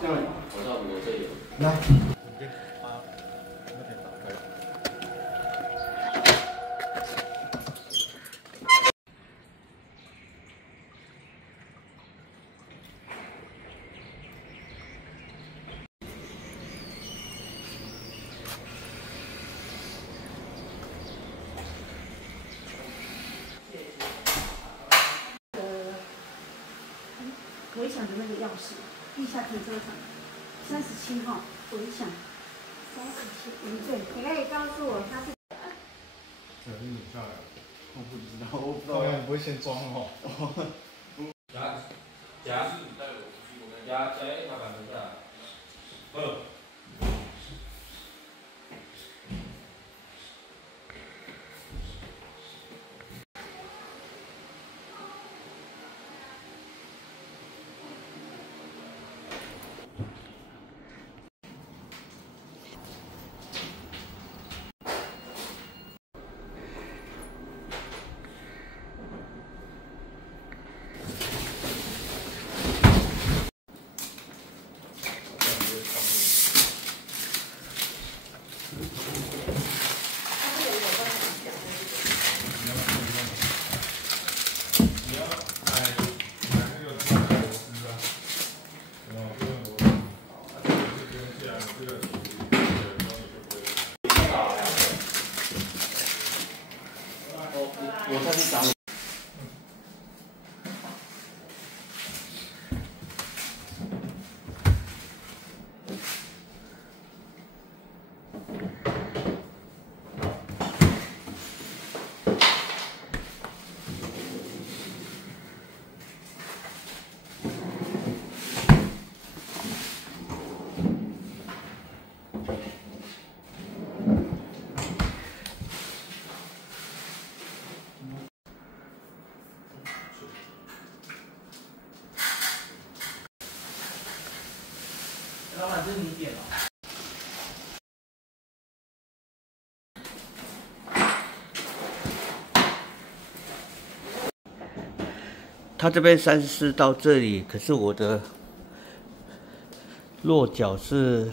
这样，我到你们这里来。啊，那边打开。围墙的那个钥匙，地下停车场37号围墙，37，对，你可以告诉我他是。这是拧下来了，我不知道，我不知道。好像你不会先装哦。夹是带我夹他板凳下。我再去找你。老板，这是你点的。他这边34到这里，可是我的落脚是